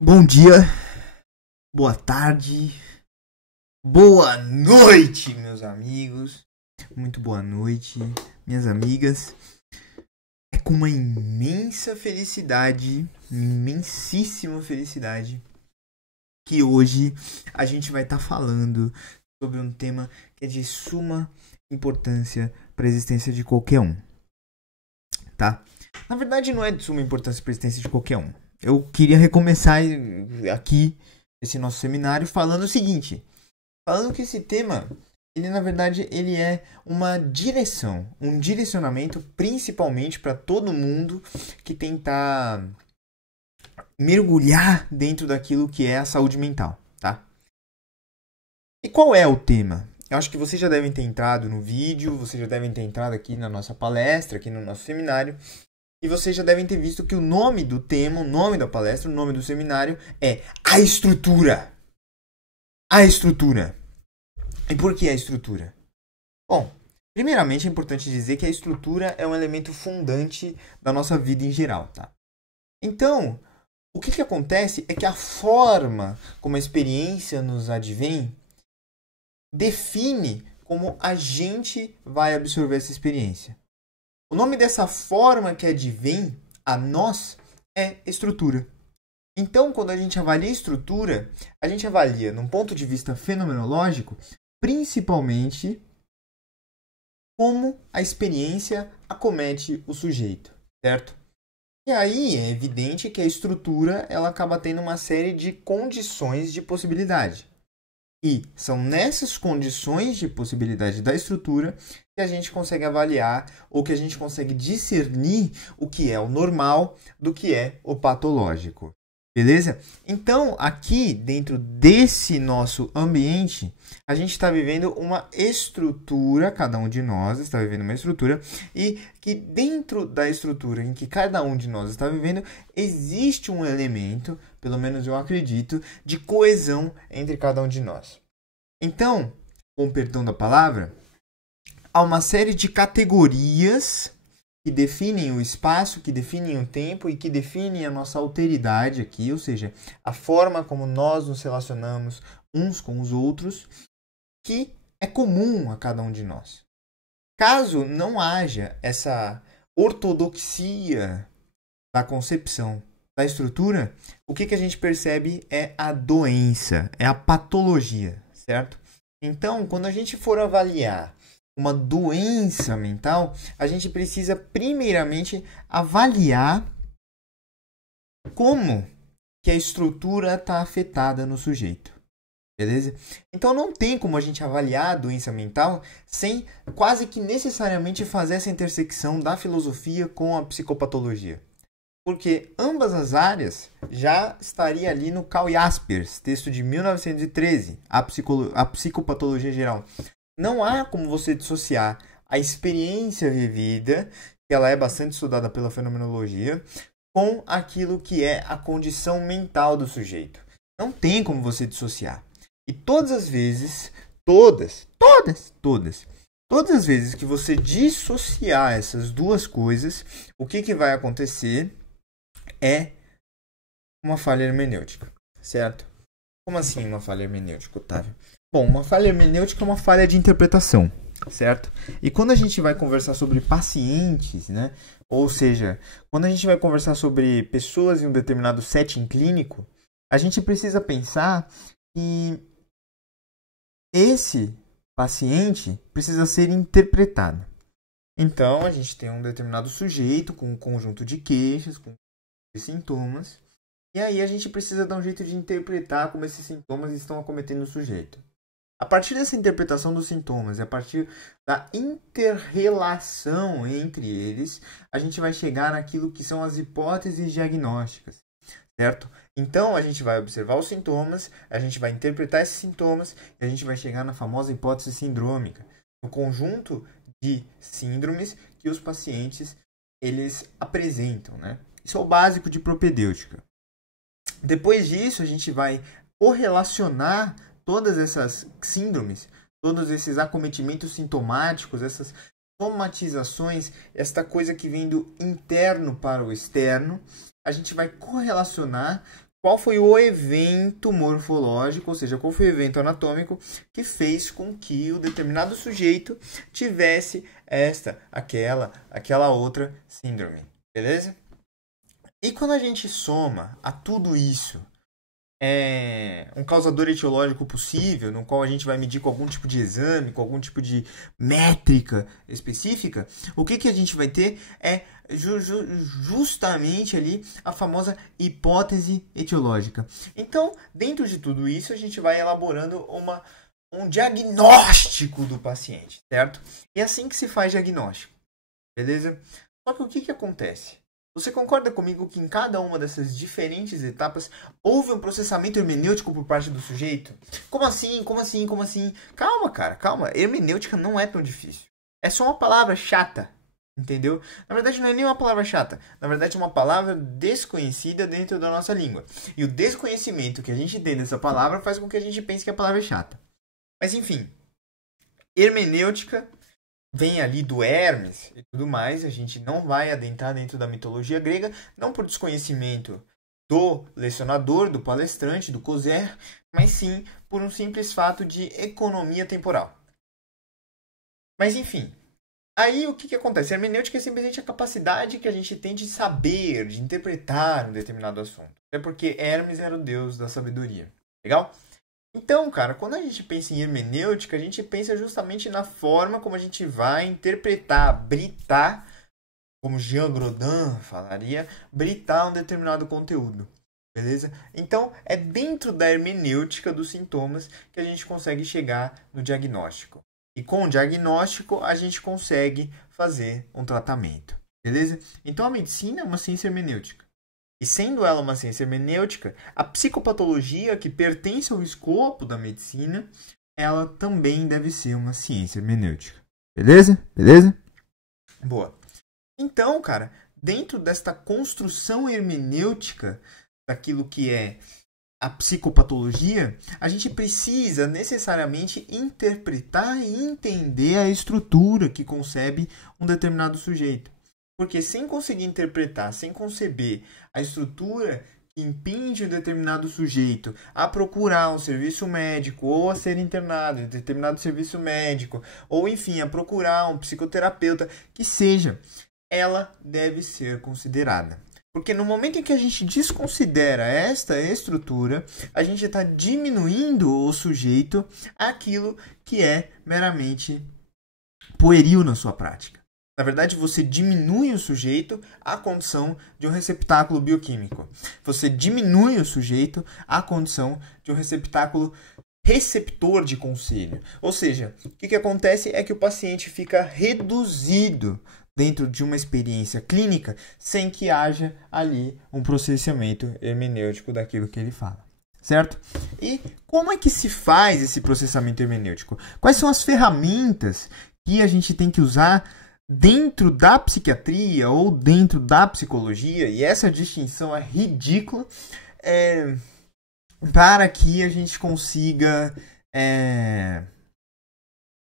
Bom dia, boa tarde, boa noite, meus amigos. Muito boa noite, minhas amigas. É com uma imensa felicidade, imensíssima felicidade, que hoje a gente vai estar falando sobre um tema que é de suma importância para a existência de qualquer um, tá? Na verdade, não é de suma importância para a existência de qualquer um. Eu queria recomeçar aqui esse nosso seminário falando o seguinte, falando que esse tema, ele na verdade ele é uma direção, um direcionamento principalmente para todo mundo que tentar mergulhar dentro daquilo que é a saúde mental, tá? E qual é o tema? Eu acho que vocês já devem ter entrado no vídeo, vocês já devem ter entrado aqui na nossa palestra, aqui no nosso seminário. E vocês já devem ter visto que o nome do tema, o nome da palestra, o nome do seminário é A Estrutura. A Estrutura. E por que a estrutura? Bom, primeiramente é importante dizer que a estrutura é um elemento fundante da nossa vida em geral, tá? Então, o que acontece é que a forma como a experiência nos advém define como a gente vai absorver essa experiência. O nome dessa forma que advém a nós é estrutura. Então, quando a gente avalia a estrutura, a gente avalia, num ponto de vista fenomenológico, principalmente como a experiência acomete o sujeito, certo? E aí é evidente que a estrutura ela acaba tendo uma série de condições de possibilidade. E são nessas condições de possibilidade da estrutura que a gente consegue avaliar ou que a gente consegue discernir o que é o normal do que é o patológico. Beleza? Então, aqui dentro desse nosso ambiente, a gente está vivendo uma estrutura, cada um de nós está vivendo uma estrutura, e que dentro da estrutura em que cada um de nós está vivendo, existe um elemento, pelo menos eu acredito, de coesão entre cada um de nós. Então, com o perdão da palavra, há uma série de categorias que definem o espaço, que definem o tempo e que definem a nossa alteridade aqui, ou seja, a forma como nós nos relacionamos uns com os outros, que é comum a cada um de nós. Caso não haja essa ortodoxia da concepção da estrutura, o que a gente percebe é a doença, é a patologia, certo? Então, quando a gente for avaliar uma doença mental, a gente precisa primeiramente avaliar como que a estrutura está afetada no sujeito. Beleza? Então não tem como a gente avaliar a doença mental sem quase que necessariamente fazer essa intersecção da filosofia com a psicopatologia. Porque ambas as áreas já estaria ali no Karl Jaspers, texto de 1913, a psicopatologia geral. Não há como você dissociar a experiência vivida, que ela é bastante estudada pela fenomenologia, com aquilo que é a condição mental do sujeito. Não tem como você dissociar. E todas as vezes, todas as vezes que você dissociar essas duas coisas, o que vai acontecer é uma falha hermenêutica, certo? Como assim uma falha hermenêutica, Otávio? Bom, uma falha hermenêutica é uma falha de interpretação, certo? E quando a gente vai conversar sobre pacientes, né? Ou seja, quando a gente vai conversar sobre pessoas em um determinado setting clínico, a gente precisa pensar que esse paciente precisa ser interpretado. Então, a gente tem um determinado sujeito com um conjunto de queixas, com sintomas, e aí a gente precisa dar um jeito de interpretar como esses sintomas estão acometendo o sujeito. A partir dessa interpretação dos sintomas e a partir da inter-relação entre eles, a gente vai chegar naquilo que são as hipóteses diagnósticas, certo? Então, a gente vai observar os sintomas, a gente vai interpretar esses sintomas e a gente vai chegar na famosa hipótese sindrômica, no conjunto de síndromes que os pacientes eles apresentam, né? Isso é o básico de propedêutica. Depois disso, a gente vai correlacionar todas essas síndromes, todos esses acometimentos sintomáticos, essas somatizações, esta coisa que vem do interno para o externo, a gente vai correlacionar qual foi o evento morfológico, ou seja, qual foi o evento anatômico que fez com que o determinado sujeito tivesse esta, aquela outra síndrome, beleza? E quando a gente soma a tudo isso um causador etiológico possível, no qual a gente vai medir com algum tipo de exame, com algum tipo de métrica específica, o que a gente vai ter é justamente ali a famosa hipótese etiológica. Então, dentro de tudo isso, a gente vai elaborando um diagnóstico do paciente, certo? E é assim que se faz diagnóstico, beleza? Só que o que acontece? Você concorda comigo que em cada uma dessas diferentes etapas houve um processamento hermenêutico por parte do sujeito? Como assim? Como assim? Como assim? Calma, cara, calma. Hermenêutica não é tão difícil. É só uma palavra chata, entendeu? Na verdade, não é nem uma palavra chata. Na verdade, é uma palavra desconhecida dentro da nossa língua. E o desconhecimento que a gente tem dessa palavra faz com que a gente pense que a palavra é chata. Mas, enfim. Hermenêutica vem ali do Hermes e tudo mais, a gente não vai adentrar dentro da mitologia grega, não por desconhecimento do lecionador, do palestrante, do Coser, mas sim por um simples fato de economia temporal. Mas enfim, aí o que acontece? A hermenêutica é simplesmente a capacidade que a gente tem de saber, de interpretar um determinado assunto. É porque Hermes era o deus da sabedoria. Legal? Então, cara, quando a gente pensa em hermenêutica, a gente pensa justamente na forma como a gente vai interpretar, britar, como Jean Grodin falaria, britar um determinado conteúdo, beleza? Então, é dentro da hermenêutica dos sintomas que a gente consegue chegar no diagnóstico. E com o diagnóstico, a gente consegue fazer um tratamento, beleza? Então, a medicina é uma ciência hermenêutica. E sendo ela uma ciência hermenêutica, a psicopatologia, que pertence ao escopo da medicina, ela também deve ser uma ciência hermenêutica. Beleza? Beleza? Boa. Então, cara, dentro desta construção hermenêutica daquilo que é a psicopatologia, a gente precisa necessariamente interpretar e entender a estrutura que concebe um determinado sujeito. Porque sem conseguir interpretar, sem conceber a estrutura que impinge um determinado sujeito a procurar um serviço médico ou a ser internado em determinado serviço médico, ou enfim, a procurar um psicoterapeuta, que seja, ela deve ser considerada. Porque no momento em que a gente desconsidera esta estrutura, a gente está diminuindo o sujeito àquilo que é meramente pueril na sua prática. Na verdade, você diminui o sujeito à condição de um receptáculo bioquímico. Você diminui o sujeito à condição de um receptáculo receptor de conselho. Ou seja, o que acontece é que o paciente fica reduzido dentro de uma experiência clínica sem que haja ali um processamento hermenêutico daquilo que ele fala. Certo? E como é que se faz esse processamento hermenêutico? Quais são as ferramentas que a gente tem que usar dentro da psiquiatria ou dentro da psicologia, e essa distinção é ridícula, para que a gente consiga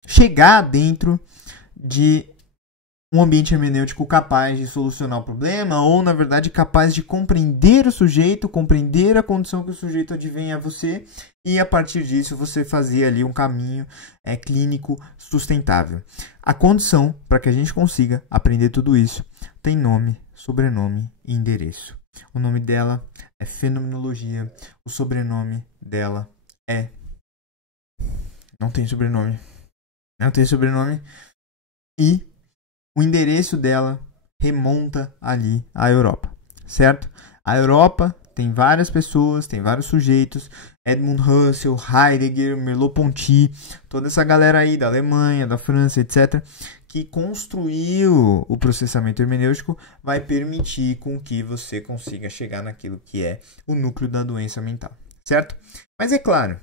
chegar dentro de um ambiente hermenêutico capaz de solucionar o problema, ou na verdade capaz de compreender o sujeito, compreender a condição que o sujeito advém a você, e a partir disso você fazer ali um caminho clínico sustentável. A condição para que a gente consiga aprender tudo isso tem nome, sobrenome e endereço. O nome dela é fenomenologia, o sobrenome dela é... Não tem sobrenome, e o endereço dela remonta ali à Europa, certo? A Europa tem várias pessoas, tem vários sujeitos, Edmund Husserl, Heidegger, Merleau-Ponty, toda essa galera aí da Alemanha, da França, etc., que construiu o processamento hermenêutico, vai permitir com que você consiga chegar naquilo que é o núcleo da doença mental, certo? Mas é claro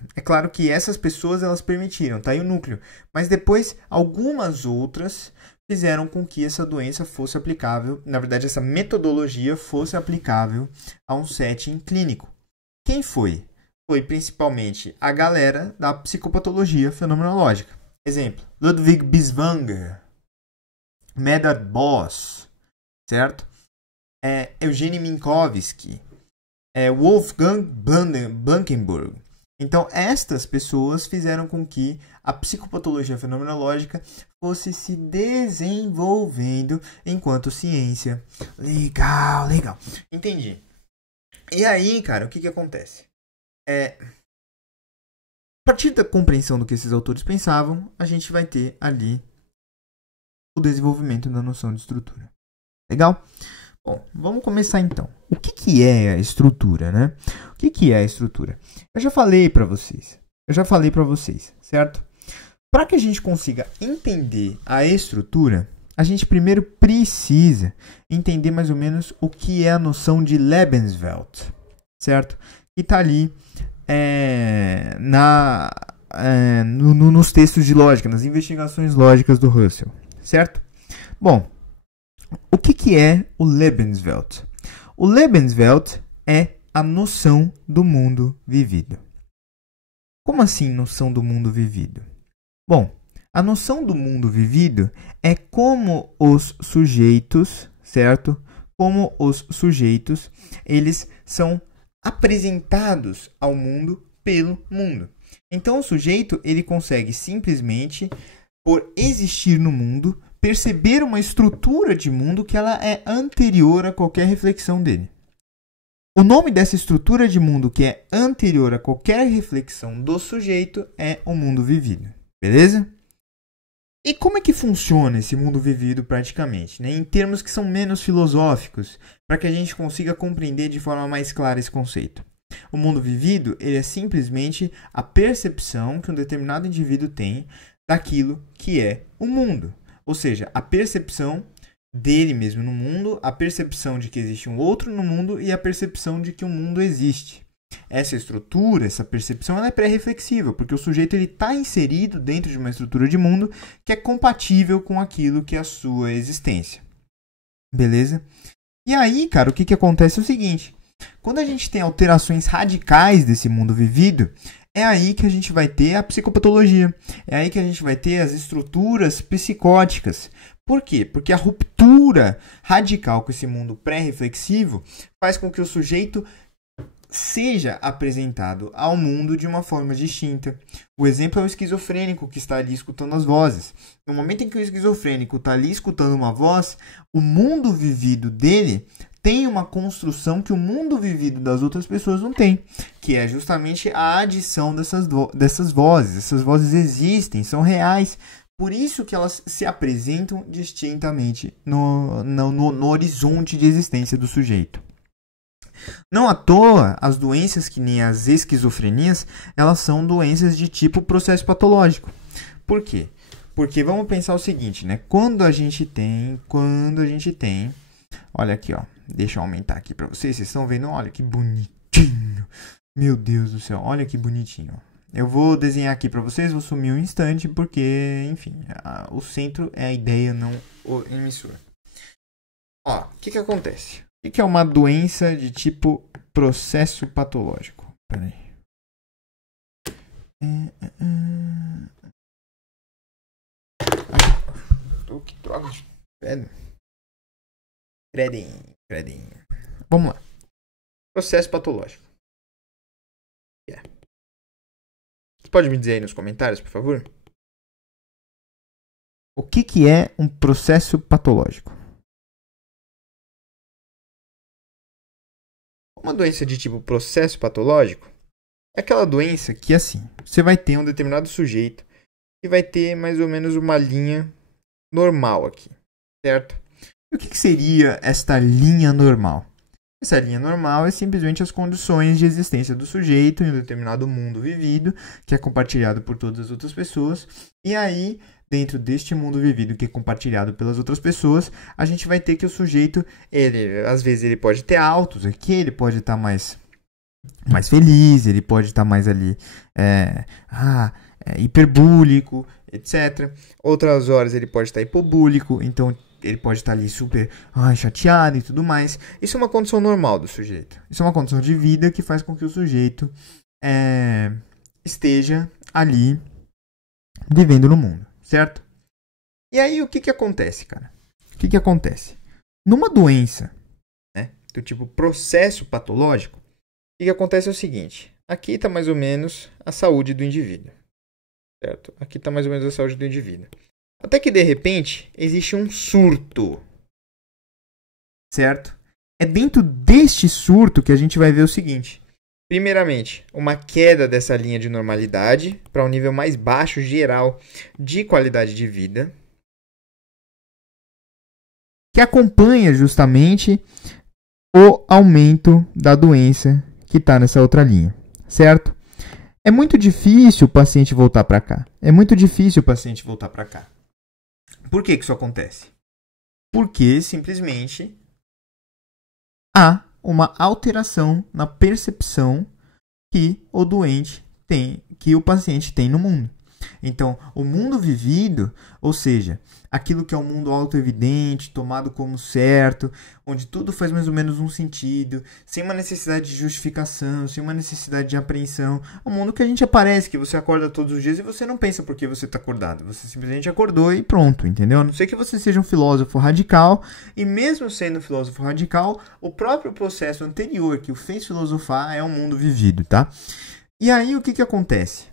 que essas pessoas elas permitiram, tá aí o núcleo, mas depois algumas outras fizeram com que essa doença fosse aplicável, na verdade essa metodologia fosse aplicável a um setting clínico. Quem foi? Foi principalmente a galera da psicopatologia fenomenológica. Exemplo, Ludwig Binswanger, Medard Boss, certo? Eugene Minkowski, Wolfgang Blankenburg. Então, estas pessoas fizeram com que a psicopatologia fenomenológica fosse se desenvolvendo enquanto ciência. Legal, legal. Entendi. E aí, cara, o que acontece? A partir da compreensão do que esses autores pensavam, a gente vai ter ali o desenvolvimento da noção de estrutura. Legal? Bom, vamos começar então. O que é a estrutura, né? O que é a estrutura? Eu já falei para vocês, certo? Para que a gente consiga entender a estrutura, a gente primeiro precisa entender mais ou menos o que é a noção de Lebenswelt, certo? Que está ali nos textos de lógica, nas investigações lógicas do Russell, certo? Bom, o que é o Lebenswelt? O Lebenswelt é a noção do mundo vivido. Como assim noção do mundo vivido? Bom, a noção do mundo vivido é como os sujeitos, certo? Como os sujeitos, eles são apresentados ao mundo pelo mundo. Então o sujeito, ele consegue simplesmente, por existir no mundo, perceber uma estrutura de mundo que ela é anterior a qualquer reflexão dele. O nome dessa estrutura de mundo que é anterior a qualquer reflexão do sujeito é o mundo vivido. Beleza? E como é que funciona esse mundo vivido praticamente, né? Em termos que são menos filosóficos, para que a gente consiga compreender de forma mais clara esse conceito. O mundo vivido, ele é simplesmente a percepção que um determinado indivíduo tem daquilo que é o mundo. Ou seja, a percepção dele mesmo no mundo, a percepção de que existe um outro no mundo e a percepção de que o mundo existe. Essa estrutura, essa percepção, ela é pré-reflexiva, porque o sujeito está inserido dentro de uma estrutura de mundo que é compatível com aquilo que é a sua existência. Beleza? E aí, cara, o que acontece é o seguinte. Quando a gente tem alterações radicais desse mundo vivido, é aí que a gente vai ter a psicopatologia. É aí que a gente vai ter as estruturas psicóticas. Por quê? Porque a ruptura radical com esse mundo pré-reflexivo faz com que o sujeito seja apresentado ao mundo de uma forma distinta. O exemplo é o esquizofrênico que está ali escutando as vozes. No momento em que o esquizofrênico está ali escutando uma voz, o mundo vivido dele tem uma construção que o mundo vivido das outras pessoas não tem, que é justamente a adição dessas vozes. Essas vozes existem, são reais, por isso que elas se apresentam distintamente no horizonte de existência do sujeito. Não à toa, as doenças que nem as esquizofrenias, elas são doenças de tipo processo patológico. Por quê? Porque vamos pensar o seguinte, né? Quando a gente tem, olha aqui, ó, deixa eu aumentar aqui para vocês estão vendo, olha que bonitinho, meu Deus do céu, olha que bonitinho. Eu vou desenhar aqui para vocês, vou sumir um instante, porque, enfim, o centro é a ideia, não o emissor. Ó, o que acontece? O que é uma doença de tipo processo patológico? Peraí. Que droga de pedra. Credinho. Vamos lá. Processo patológico. Você pode me dizer aí nos comentários, por favor? O que é um processo patológico? Uma doença de tipo processo patológico é aquela doença que, assim, você vai ter um determinado sujeito que vai ter mais ou menos uma linha normal aqui, certo? E o que seria esta linha normal? Essa linha normal é simplesmente as condições de existência do sujeito em um determinado mundo vivido, que é compartilhado por todas as outras pessoas, e aí, dentro deste mundo vivido que é compartilhado pelas outras pessoas, a gente vai ter que o sujeito, às vezes ele pode ter altos aqui, ele pode estar mais feliz, ele pode estar mais ali hiperbúlico, etc. Outras horas ele pode estar hipobúlico, então ele pode estar ali super chateado e tudo mais. Isso é uma condição normal do sujeito. Isso é uma condição de vida que faz com que o sujeito esteja ali vivendo no mundo, certo? E aí o que acontece, cara? O que acontece? Numa doença, né, do tipo processo patológico, que acontece é o seguinte. Aqui está mais ou menos a saúde do indivíduo. Certo? Aqui está mais ou menos a saúde do indivíduo. Até que, de repente, existe um surto. Certo? É dentro deste surto que a gente vai ver o seguinte. Primeiramente, uma queda dessa linha de normalidade para um nível mais baixo geral de qualidade de vida, que acompanha justamente o aumento da doença que está nessa outra linha, certo? É muito difícil o paciente voltar para cá. Por que isso acontece? Porque simplesmente há uma alteração na percepção que o doente tem, que o paciente tem no mundo. Então, o mundo vivido, ou seja, aquilo que é um mundo autoevidente, tomado como certo, onde tudo faz mais ou menos um sentido, sem uma necessidade de justificação, sem uma necessidade de apreensão. Um mundo que a gente aparece, que você acorda todos os dias e você não pensa por que você está acordado. Você simplesmente acordou e pronto, entendeu? A não ser que você seja um filósofo radical, e mesmo sendo um filósofo radical, o próprio processo anterior que o fez filosofar é um mundo vivido, tá? E aí o que acontece?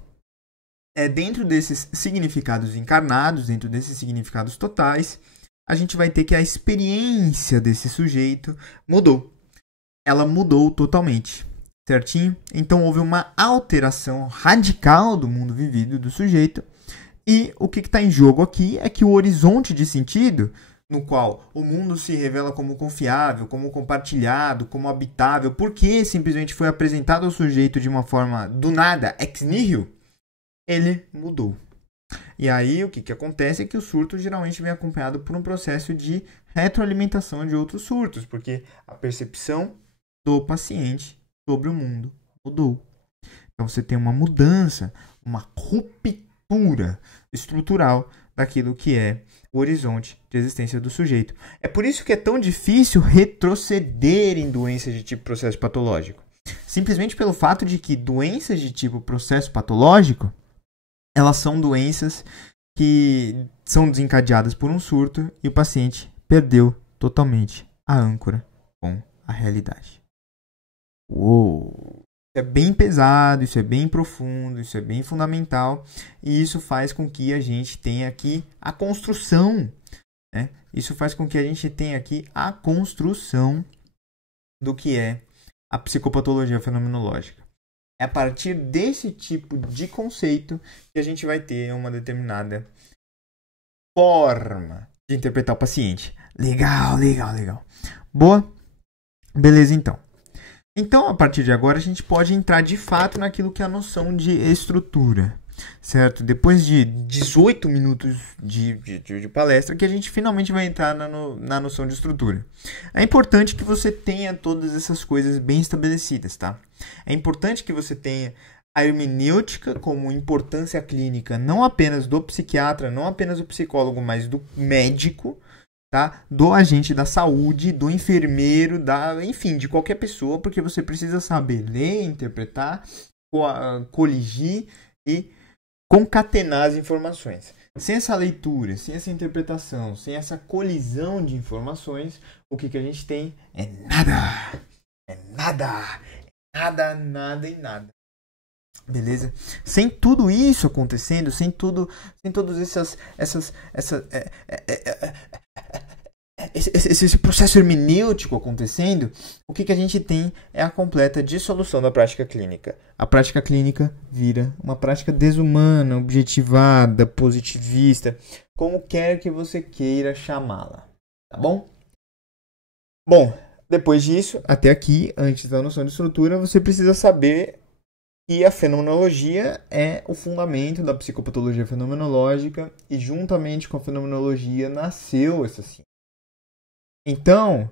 Dentro desses significados encarnados, dentro desses significados totais, a gente vai ter que a experiência desse sujeito mudou. Ela mudou totalmente, certinho? Então houve uma alteração radical do mundo vivido do sujeito. E o que está em jogo aqui é que o horizonte de sentido, no qual o mundo se revela como confiável, como compartilhado, como habitável, porque simplesmente foi apresentado ao sujeito de uma forma do nada, ex nihilo, ele mudou. E aí o que acontece é que o surto geralmente vem acompanhado por um processo de retroalimentação de outros surtos, porque a percepção do paciente sobre o mundo mudou. Então você tem uma mudança, uma ruptura estrutural daquilo que é o horizonte de existência do sujeito. É por isso que é tão difícil retroceder em doenças de tipo processo patológico. Simplesmente pelo fato de que doenças de tipo processo patológico, elas são doenças que são desencadeadas por um surto e o paciente perdeu totalmente a âncora com a realidade. Uou! Isso é bem pesado, isso é bem profundo, isso é bem fundamental e isso faz com que a gente tenha aqui a construção, né? Isso faz com que a gente tenha aqui a construção do que é a psicopatologia fenomenológica. É a partir desse tipo de conceito que a gente vai ter uma determinada forma de interpretar o paciente. Legal. Boa? Beleza, então. Então, a partir de agora, a gente pode entrar de fato naquilo que é a noção de estrutura, certo? Depois de 18 minutos de palestra, que a gente finalmente vai entrar na noção de estrutura. É importante que você tenha todas essas coisas bem estabelecidas, tá? É importante que você tenha a hermenêutica como importância clínica, não apenas do psiquiatra, não apenas do psicólogo, mas do médico, tá? Do agente da saúde, do enfermeiro, enfim, de qualquer pessoa, porque você precisa saber ler, interpretar, coligir e concatenar as informações. Sem essa leitura, sem essa interpretação, sem essa colisão de informações, o que a gente tem é nada. É nada. Nada e nada. Beleza? Sem tudo isso acontecendo, sem todos esse processo hermenêutico acontecendo, o que a gente tem é a completa dissolução da prática clínica. A prática clínica vira uma prática desumana, objetivada, positivista, como quer que você queira chamá-la. Tá bom? Bom, depois disso, até aqui, antes da noção de estrutura, você precisa saber que a fenomenologia é o fundamento da psicopatologia fenomenológica e juntamente com a fenomenologia nasceu essa ciência. Então,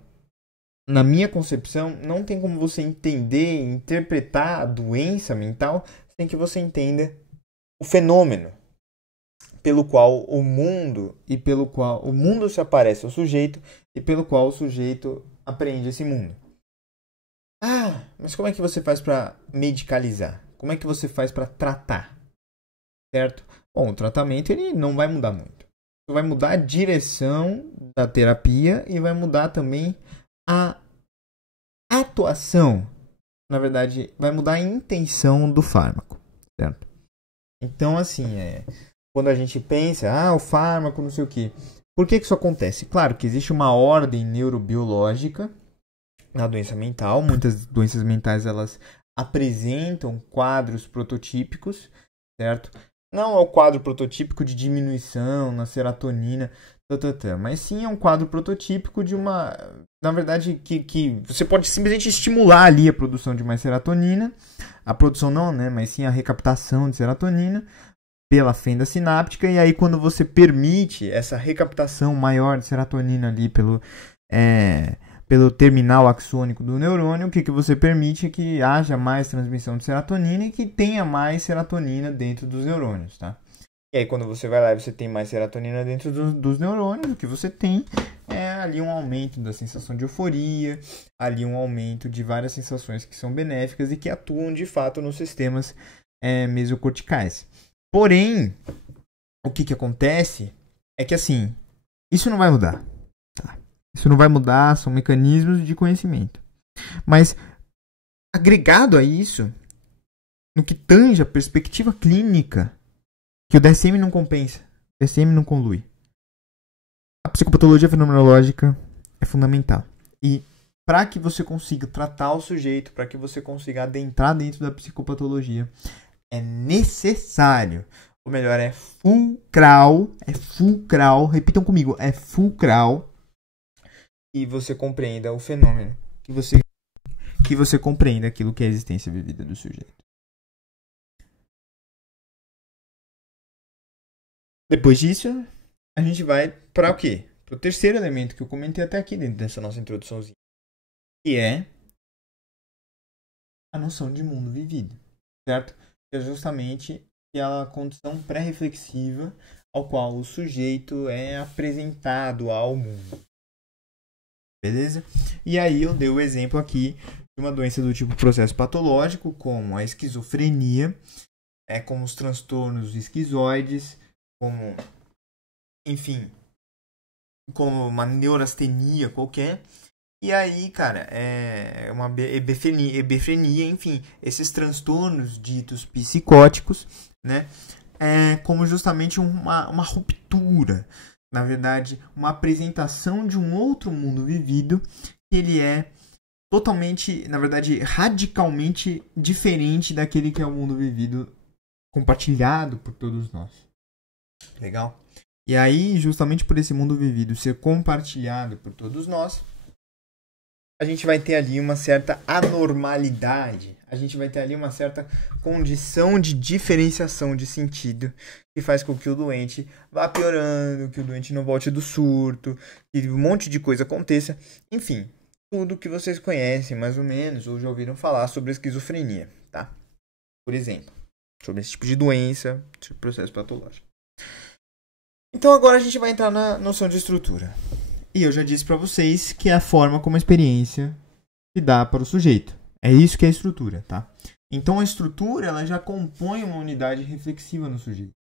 na minha concepção, não tem como você entender e interpretar a doença mental sem que você entenda o fenômeno pelo qual o mundo se aparece ao sujeito e pelo qual o sujeito apreende esse mundo. Ah, mas como é que você faz para medicalizar? Como é que você faz para tratar? Certo? Bom, o tratamento ele não vai mudar muito. Vai mudar a direção da terapia e vai mudar também a atuação na verdade, vai mudar a intenção do fármaco, certo? Então, assim, quando a gente pensa, o fármaco, não sei o quê. Por que isso acontece? Claro que existe uma ordem neurobiológica na doença mental. Muitas doenças mentais, elas apresentam quadros prototípicos, certo? Não é o quadro prototípico de diminuição na serotonina, mas sim é um quadro prototípico de uma... Na verdade, que você pode simplesmente estimular ali a produção de mais serotonina. A produção não, né? Mas sim a recaptação de serotonina pela fenda sináptica. E aí, quando você permite essa recaptação maior de serotonina ali pelo terminal axônico do neurônio, o que você permite é que haja mais transmissão de serotonina e que tenha mais serotonina dentro dos neurônios, tá? E aí, quando você vai lá e você tem mais serotonina dentro dos neurônios, o que você tem é ali um aumento da sensação de euforia, ali um aumento de várias sensações que são benéficas e que atuam, de fato, nos sistemas mesocorticais. Porém, o que acontece é que, assim, isso não vai mudar, tá? Isso não vai mudar, são mecanismos de conhecimento. Mas, agregado a isso, no que tange a perspectiva clínica, que o DSM não compensa, o DSM não conlui, a psicopatologia fenomenológica é fundamental. E para que você consiga tratar o sujeito, para que você consiga adentrar dentro da psicopatologia, é necessário, ou melhor, é fulcral, repitam comigo, é fulcral, e você compreenda o fenômeno, que você compreenda aquilo que é a existência vivida do sujeito. Depois disso, a gente vai para o quê? Para o terceiro elemento que eu comentei até aqui dentro dessa nossa introduçãozinha, que é a noção de mundo vivido, certo? Que é justamente aquela condição pré-reflexiva ao qual o sujeito é apresentado ao mundo. Beleza? E aí eu dei o exemplo aqui de uma doença do tipo processo patológico, como a esquizofrenia, como os transtornos esquizoides, como, enfim, como uma neurastenia qualquer. E aí, cara, é uma hebefrenia, enfim, esses transtornos ditos psicóticos, né? Como justamente uma ruptura, na verdade, uma apresentação de um outro mundo vivido, que ele é totalmente, na verdade, radicalmente diferente daquele que é o mundo vivido compartilhado por todos nós. Legal? E aí, justamente por esse mundo vivido ser compartilhado por todos nós, a gente vai ter ali uma certa anormalidade, a gente vai ter ali uma certa condição de diferenciação de sentido que faz com que o doente vá piorando, que o doente não volte do surto, que um monte de coisa aconteça. Enfim, tudo que vocês conhecem mais ou menos ou já ouviram falar sobre a esquizofrenia, tá? Por exemplo, sobre esse tipo de doença, esse processo patológico. Então agora a gente vai entrar na noção de estrutura. E eu já disse para vocês que é a forma como a experiência se dá para o sujeito. É isso que é a estrutura, tá? Então a estrutura, ela já compõe uma unidade reflexiva no sujeito.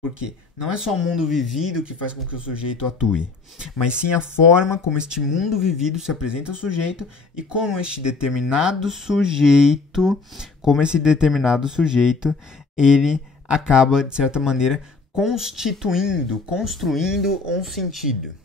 Porque não é só o mundo vivido que faz com que o sujeito atue, mas sim a forma como este mundo vivido se apresenta ao sujeito e como esse determinado sujeito, ele acaba, de certa maneira, construindo um sentido.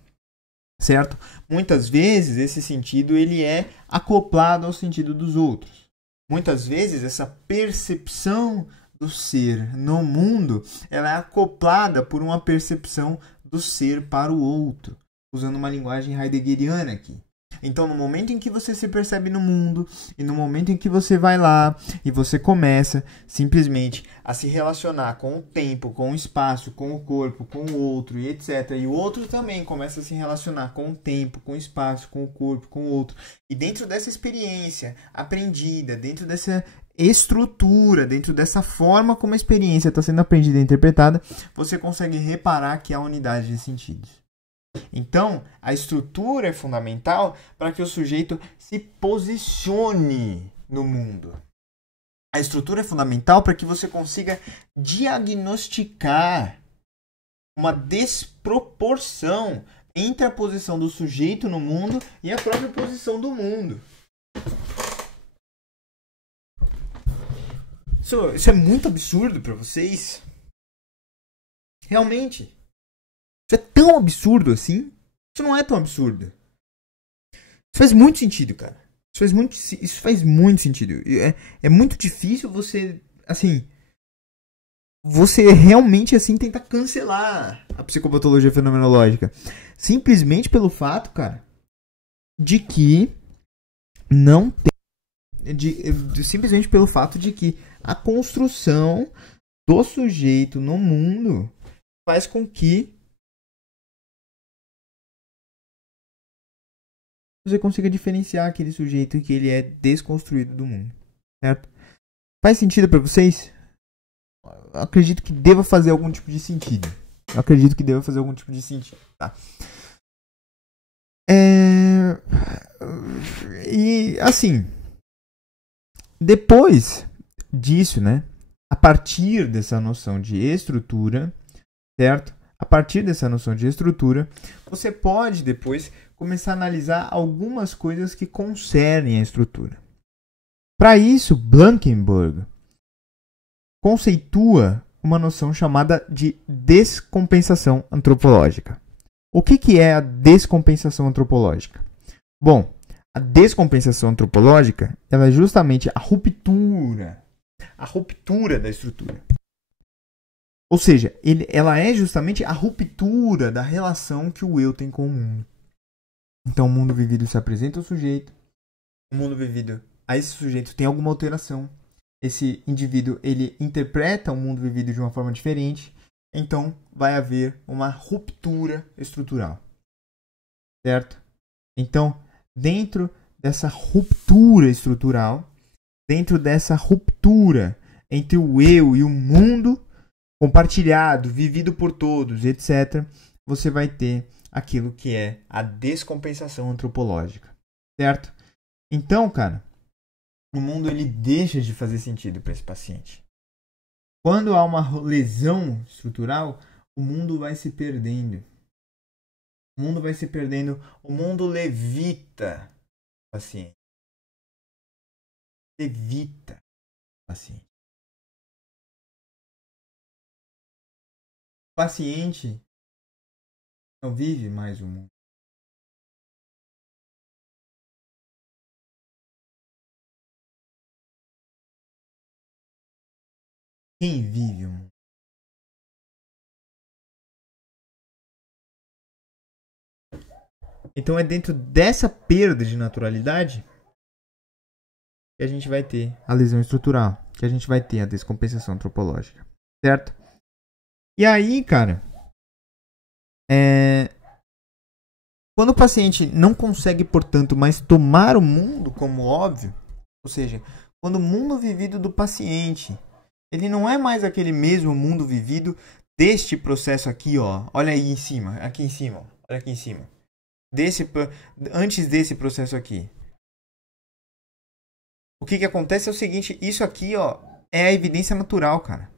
Certo? Muitas vezes esse sentido ele é acoplado ao sentido dos outros. Muitas vezes essa percepção do ser no mundo ela é acoplada por uma percepção do ser para o outro, usando uma linguagem heideggeriana aqui. Então, no momento em que você se percebe no mundo e no momento em que você vai lá e você começa simplesmente a se relacionar com o tempo, com o espaço, com o corpo, com o outro e etc. E o outro também começa a se relacionar com o tempo, com o espaço, com o corpo, com o outro. E dentro dessa experiência aprendida, dentro dessa estrutura, dentro dessa forma como a experiência está sendo aprendida e interpretada, você consegue reparar que há unidade de sentidos. Então, a estrutura é fundamental para que o sujeito se posicione no mundo. A estrutura é fundamental para que você consiga diagnosticar uma desproporção entre a posição do sujeito no mundo e a própria posição do mundo. Isso é muito absurdo para vocês? Realmente? Isso é tão absurdo assim? Isso não é tão absurdo. Isso faz muito sentido, cara. Isso faz muito sentido. É muito difícil você, assim, você realmente, assim, tentar cancelar a psicopatologia fenomenológica. Simplesmente pelo fato, cara, de que não tem... simplesmente pelo fato de que a construção do sujeito no mundo faz com que você consiga diferenciar aquele sujeito que ele é desconstruído do mundo, certo? Faz sentido para vocês? Eu acredito que deva fazer algum tipo de sentido. Tá? E assim, depois disso, né? A partir dessa noção de estrutura, certo? A partir dessa noção de estrutura, você pode depois começar a analisar algumas coisas que concernem a estrutura. Para isso, Blankenburg conceitua uma noção chamada de descompensação antropológica. O que é a descompensação antropológica? Bom, a descompensação antropológica ela é justamente a ruptura da estrutura. Ou seja, ela é justamente a ruptura da relação que o eu tem com o mundo. Então, o mundo vivido se apresenta ao sujeito. O mundo vivido a esse sujeito tem alguma alteração. Esse indivíduo, ele interpreta o mundo vivido de uma forma diferente. Então, vai haver uma ruptura estrutural. Certo? Então, dentro dessa ruptura estrutural, dentro dessa ruptura entre o eu e o mundo compartilhado, vivido por todos, etc., você vai ter aquilo que é a descompensação antropológica, certo? Então, cara, o mundo ele deixa de fazer sentido para esse paciente. Quando há uma lesão estrutural, o mundo vai se perdendo. O mundo vai se perdendo, o mundo levita o paciente. Levita o paciente. O paciente não vive mais o mundo. Quem vive o mundo? Então é dentro dessa perda de naturalidade que a gente vai ter a lesão estrutural, que a gente vai ter a descompensação antropológica, certo? E aí, cara, quando o paciente não consegue, portanto, mais tomar o mundo como óbvio, ou seja, quando o mundo vivido do paciente, ele não é mais aquele mesmo mundo vivido deste processo aqui, ó. Olha aí em cima, aqui em cima, olha aqui em cima. Antes desse processo aqui. O que acontece é o seguinte, isso aqui, ó, é a evidência natural, cara.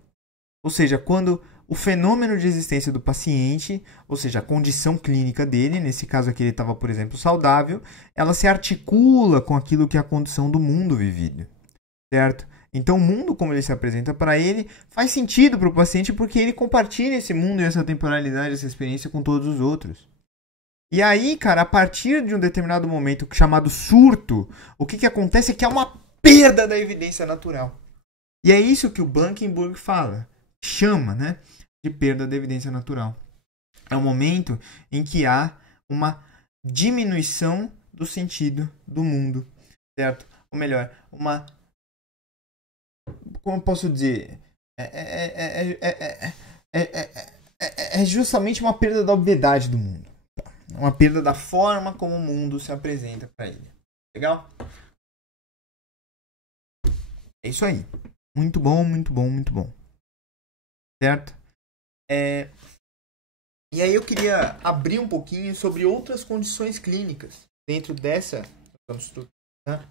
Ou seja, quando o fenômeno de existência do paciente, ou seja, a condição clínica dele, nesse caso aqui ele estava, por exemplo, saudável, ela se articula com aquilo que é a condição do mundo vivido, certo? Então o mundo, como ele se apresenta para ele, faz sentido para o paciente porque ele compartilha esse mundo e essa temporalidade, essa experiência com todos os outros. E aí, cara, a partir de um determinado momento chamado surto, o que acontece é que há uma perda da evidência natural. E é isso que o Blankenburg fala, chama, né, de perda da evidência natural. É um momento em que há uma diminuição do sentido do mundo, certo? Ou melhor, uma... Como eu posso dizer? É justamente uma perda da obviedade do mundo. Uma perda da forma como o mundo se apresenta para ele. Legal? É isso aí. Muito bom, muito bom, muito bom. Certo? E aí eu queria abrir um pouquinho sobre outras condições clínicas dentro dessa... Né?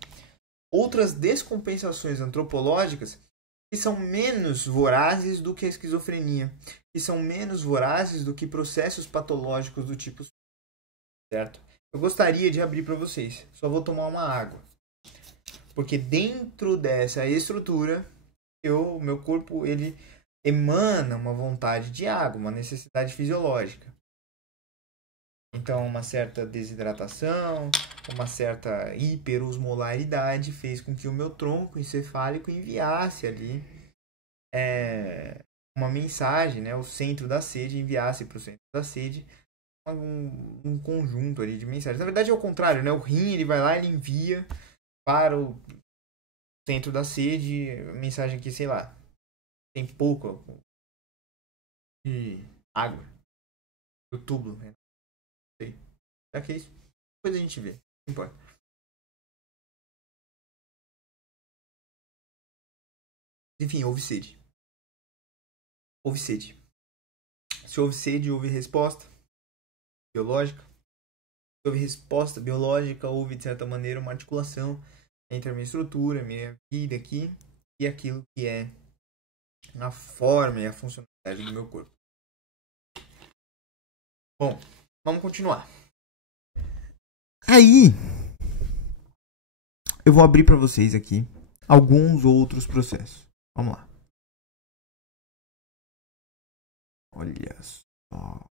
Outras descompensações antropológicas que são menos vorazes do que a esquizofrenia. Que são menos vorazes do que processos patológicos do tipo... Certo? Eu gostaria de abrir para vocês. Só vou tomar uma água. Porque dentro dessa estrutura o meu corpo ele emana uma vontade de água, uma necessidade fisiológica. Então, uma certa desidratação, uma certa hiperosmolaridade fez com que o meu tronco encefálico enviasse ali uma mensagem, né? O centro da sede enviasse para o centro da sede um conjunto ali de mensagens. Na verdade é o contrário, né? O rim ele vai lá e ele envia para o centro da sede a mensagem que, sei lá, tem pouco de água do túbulo, né? Não sei. Será que é isso? Depois a gente vê. Não importa. Enfim, houve sede. Houve sede. Se houve sede, houve resposta biológica. Se houve resposta biológica, houve, de certa maneira, uma articulação entre a minha estrutura, a minha vida aqui, e aquilo que é a forma e a funcionalidade do meu corpo. Bom, vamos continuar. Aí, eu vou abrir para vocês aqui alguns outros processos. Vamos lá. Olha só.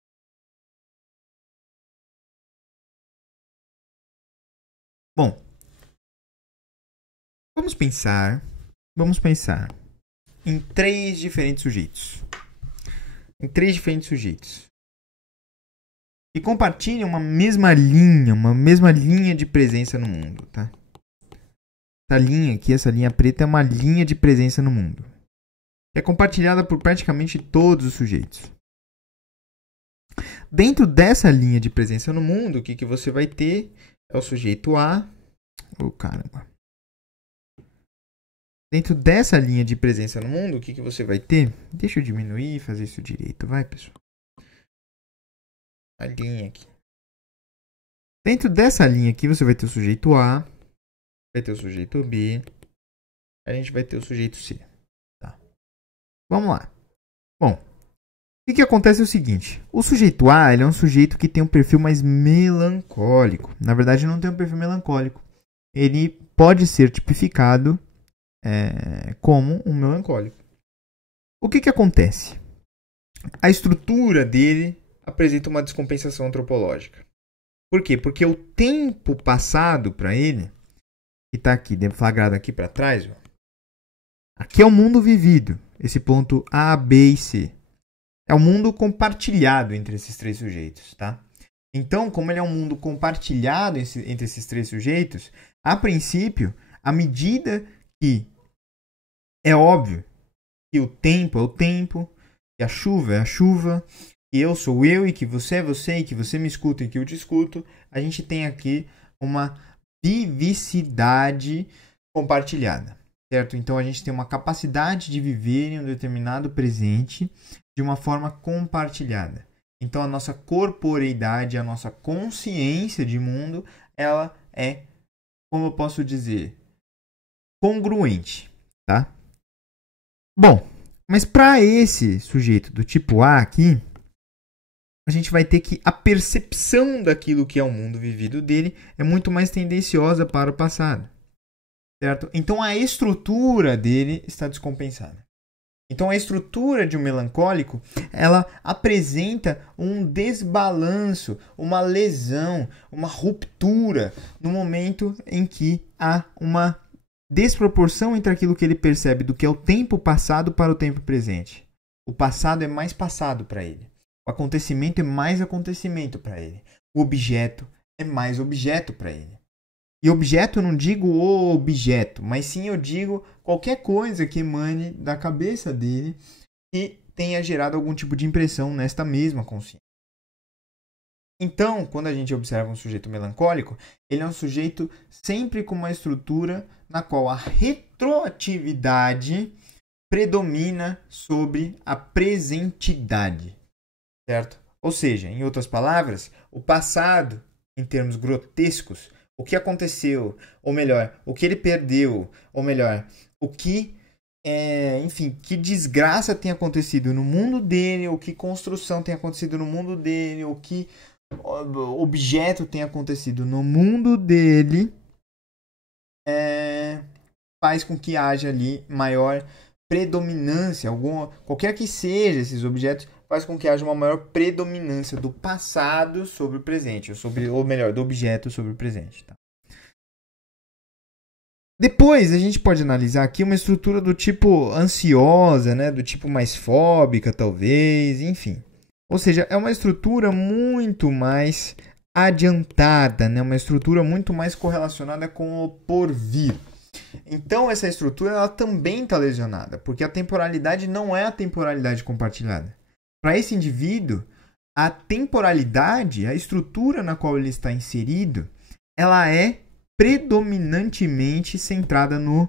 Bom, vamos pensar em três diferentes sujeitos. E compartilham uma mesma linha de presença no mundo, tá? Essa linha aqui, essa linha preta é uma linha de presença no mundo. É compartilhada por praticamente todos os sujeitos. Dentro dessa linha de presença no mundo, o que você vai ter é o sujeito A. Oh, caramba. Dentro dessa linha de presença no mundo, o que você vai ter? Deixa eu diminuir e fazer isso direito. Vai, pessoal. A linha aqui. Dentro dessa linha aqui, você vai ter o sujeito A, vai ter o sujeito B, a gente vai ter o sujeito C. Tá. Vamos lá. Bom, o que acontece é o seguinte. O sujeito A ele é um sujeito que tem um perfil mais melancólico. Na verdade, não tem um perfil melancólico. Ele pode ser tipificado como um melancólico. O que acontece? A estrutura dele apresenta uma descompensação antropológica. Por quê? Porque o tempo passado para ele, que está aqui, deflagrado aqui para trás, ó, aqui é o mundo vivido, esse ponto A, B e C. É o mundo compartilhado entre esses três sujeitos, tá? Então, como ele é um mundo compartilhado entre esses três sujeitos, a princípio, à medida que é óbvio que o tempo é o tempo, que a chuva é a chuva, que eu sou eu e que você é você e que você me escuta e que eu te escuto, a gente tem aqui uma vivicidade compartilhada, certo? Então a gente tem uma capacidade de viver em um determinado presente de uma forma compartilhada. Então a nossa corporeidade, a nossa consciência de mundo, ela é, como eu posso dizer, congruente, tá? Bom, mas para esse sujeito do tipo A aqui, a gente vai ter que a percepção daquilo que é o mundo vivido dele é muito mais tendenciosa para o passado, certo? Então a estrutura dele está descompensada. Então a estrutura de um melancólico, ela apresenta um desbalanço, uma lesão, uma ruptura no momento em que há uma desproporção entre aquilo que ele percebe do que é o tempo passado para o tempo presente. O passado é mais passado para ele. O acontecimento é mais acontecimento para ele. O objeto é mais objeto para ele. E objeto eu não digo o objeto, mas sim eu digo qualquer coisa que emane da cabeça dele que tenha gerado algum tipo de impressão nesta mesma consciência. Então, quando a gente observa um sujeito melancólico, ele é um sujeito sempre com uma estrutura na qual a retroatividade predomina sobre a presentidade. Certo? Ou seja, em outras palavras, o passado, em termos grotescos, o que aconteceu, ou melhor, o que ele perdeu, ou melhor, o que, que desgraça tem acontecido no mundo dele, ou que construção tem acontecido no mundo dele, ou que objeto tem acontecido no mundo dele, faz com que haja ali maior predominância, qualquer que seja esses objetos, faz com que haja uma maior predominância do passado sobre o presente, ou melhor, do objeto sobre o presente. Tá? Depois, a gente pode analisar aqui uma estrutura do tipo ansiosa, né? Do tipo mais fóbica, talvez, enfim. Ou seja, é uma estrutura muito mais adiantada, né? Uma estrutura muito mais correlacionada com o porvir. Então, essa estrutura ela também está lesionada, porque a temporalidade não é a temporalidade compartilhada. Para esse indivíduo, a temporalidade, a estrutura na qual ele está inserido, ela é predominantemente centrada no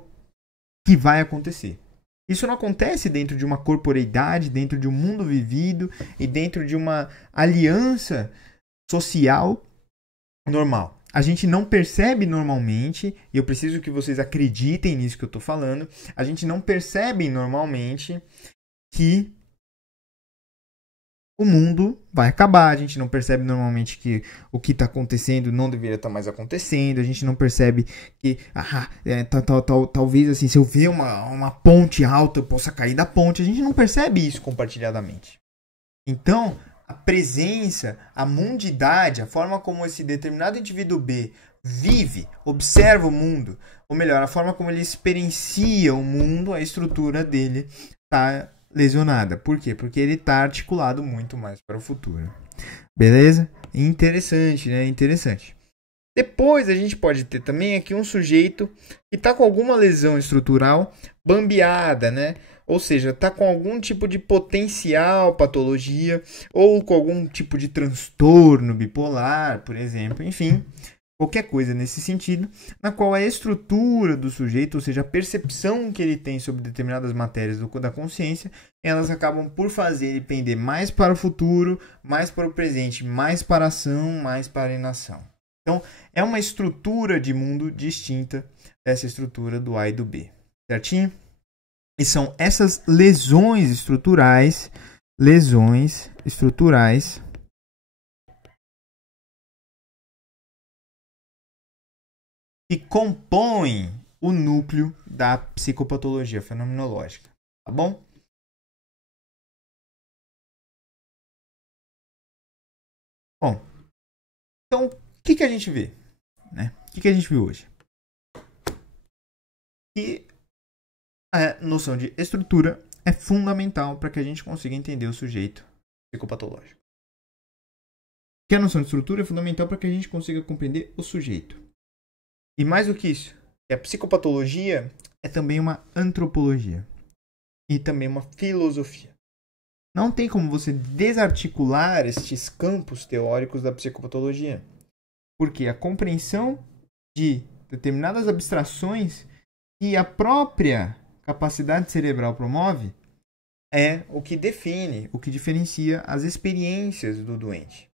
que vai acontecer. Isso não acontece dentro de uma corporeidade, dentro de um mundo vivido e dentro de uma aliança social normal. A gente não percebe normalmente, e eu preciso que vocês acreditem nisso que eu estou falando, a gente não percebe normalmente que o mundo vai acabar, a gente não percebe normalmente que o que está acontecendo não deveria estar mais acontecendo, a gente não percebe que talvez assim, se eu ver uma ponte alta eu possa cair da ponte, a gente não percebe isso compartilhadamente. Então, a presença, a mundidade, a forma como esse determinado indivíduo B vive, observa o mundo, ou melhor, a forma como ele experiencia o mundo, a estrutura dele está lesionada. Por quê? Porque ele está articulado muito mais para o futuro. Beleza? Interessante, né? Interessante. Depois a gente pode ter também aqui um sujeito que está com alguma lesão estrutural bambeada, né? Ou seja, está com algum tipo de potencial patologia ou com algum tipo de transtorno bipolar, por exemplo. Enfim, qualquer coisa nesse sentido, na qual a estrutura do sujeito, ou seja, a percepção que ele tem sobre determinadas matérias da consciência, elas acabam por fazer ele pender mais para o futuro, mais para o presente, mais para a ação, mais para a inação. Então, é uma estrutura de mundo distinta dessa estrutura do A e do B. Certinho? E são essas lesões estruturais que compõem o núcleo da psicopatologia fenomenológica, tá bom? Bom, então, o que a gente vê? Né? O que a gente viu hoje? Que a noção de estrutura é fundamental para que a gente consiga entender o sujeito psicopatológico. Que a noção de estrutura é fundamental para que a gente consiga compreender o sujeito. E mais do que isso, a psicopatologia é também uma antropologia e também uma filosofia. Não tem como você desarticular estes campos teóricos da psicopatologia, porque a compreensão de determinadas abstrações que a própria capacidade cerebral promove é o que define, o que diferencia as experiências do doente.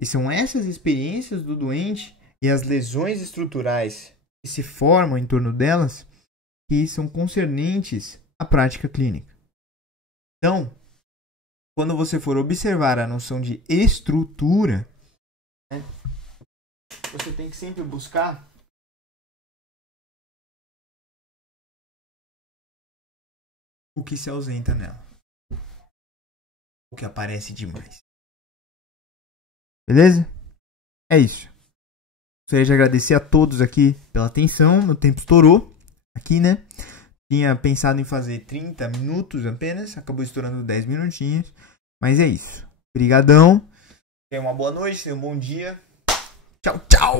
E são essas experiências do doente e as lesões estruturais que se formam em torno delas que são concernentes à prática clínica. Então, quando você for observar a noção de estrutura, né, você tem que sempre buscar o que se ausenta nela, o que aparece demais. Beleza? É isso. Gostaria de agradecer a todos aqui pela atenção. Meu tempo estourou aqui, né? Tinha pensado em fazer 30 minutos apenas. Acabou estourando 10 minutinhos. Mas é isso. Obrigadão. Tenha uma boa noite, tenha um bom dia. Tchau, tchau!